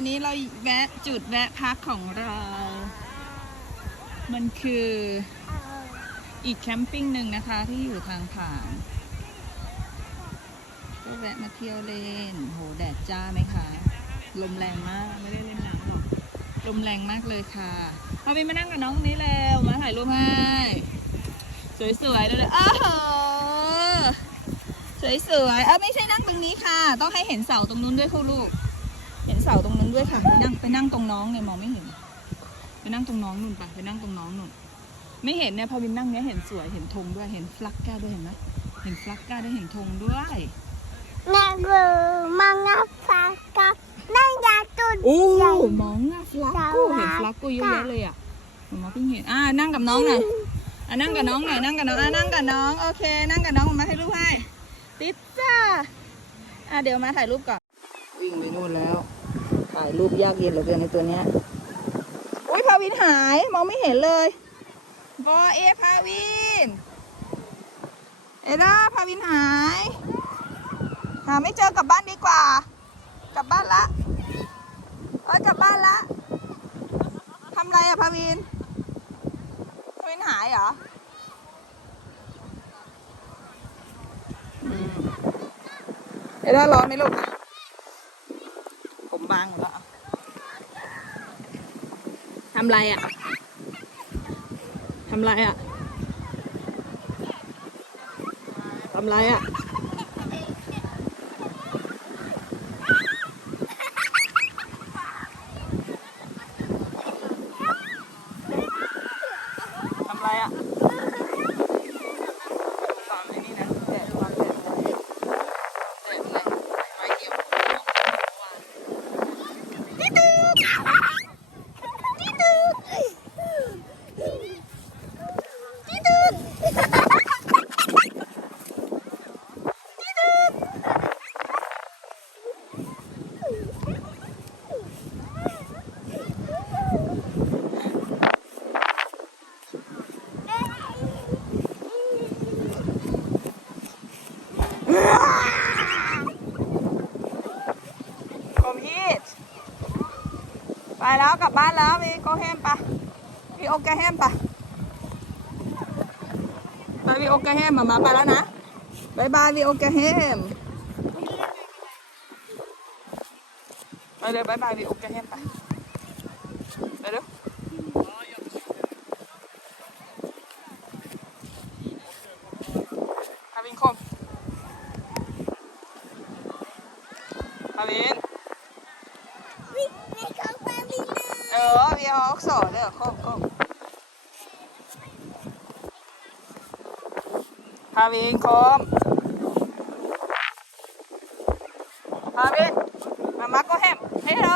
วันนี้เราแวะจุดแวะพักของเรา มันคืออีกแคมปิ้งหนึ่งนะคะที่อยู่ทางผ่าน ก็แวะมาเที่ยวเล่น โหแดดจ้าไหมคะ ลมแรงมาก ไม่ได้เล่นน้ำหรอก ลมแรงมากเลยค่ะ เอาไปมานั่งกับน้องนี้แล้วมาถ่ายรูปให้ สวยๆเลยอ้าวสวยๆ เอ้าไม่ใช่นั่งตรงนี้ค่ะ ต้องให้เห็นเสาตรงนู้นด้วยคุณลูก เห็นเสาตรง ด้วยค่ะ ไปนั่งไปนั่งตรงน้องเนี่ยมองไม่เห็น ไปนั่งตรงน้องนุ่นไปไปนั่งตรงน้องนุ่น ไม่เห็นเนี่ยพอวินนั่งเนี้ยเห็นสวยเห็นธงด้วยเห็นฟลักก้าด้วยเห็นไหมเห็นฟลักก้าด้วยเห็นธงด้วยแม่กูมังงะฟ้ากับนั่งยาตุนโอ้ใหญ่มองอะฟลักกูเห็นฟลักกูเยอะแยะเลยอะหมอเพิ่งเห็นอ่านั่งกับน้องหน่อยอะนั่งกับน้องหน่อยนั่งกับน้องอะนั่งกับน้องโอเค นั่งกับน้องมาให้รูปให้ติดจ้าอะเดี๋ยวมาถ่ายรูปก่อนวิ่งไปนู่นแล้วถ่ายรูปยากเย็นเหลือเกินในตัวเนี้ย อุ้ยพาวินหายมองไม่เห็นเลยบอเอพาวิน เอด้าพาวินหาย หาไม่เจอกลับบ้านดีกว่า กลับบ้านละเอ้ยกลับบ้านละทำไรอะพาวิน พาวินหายเหรออืมเอด้าร้อนไหมลูก บางหมดแล้วทำไรอะทำไรอะทำไรอะทำไรอะตอนไอ้นี่นะแดดร้อนแดดร้อนแดดแรงไม้เกี่ยวเมื่อวาน นี่ตึกนี่ตึกนี่ตึก คมฮีดไป แล้วกลับบ้านแล้ววีโกแฮมปะวีโอกแฮมปะไปวีโอกแฮมมามาไปแล้วนะบายบายวีโอกแฮมไปเลยบายบายวีโอกแฮมไปไปเร็วพาวินคมพาวิน วิ่งไปเข้าไปวิ่งเลย เอ อวีฮอกสอเด้อคบคบพาวินคมพาวินมามาก็แฮมเฮ้ยเธอ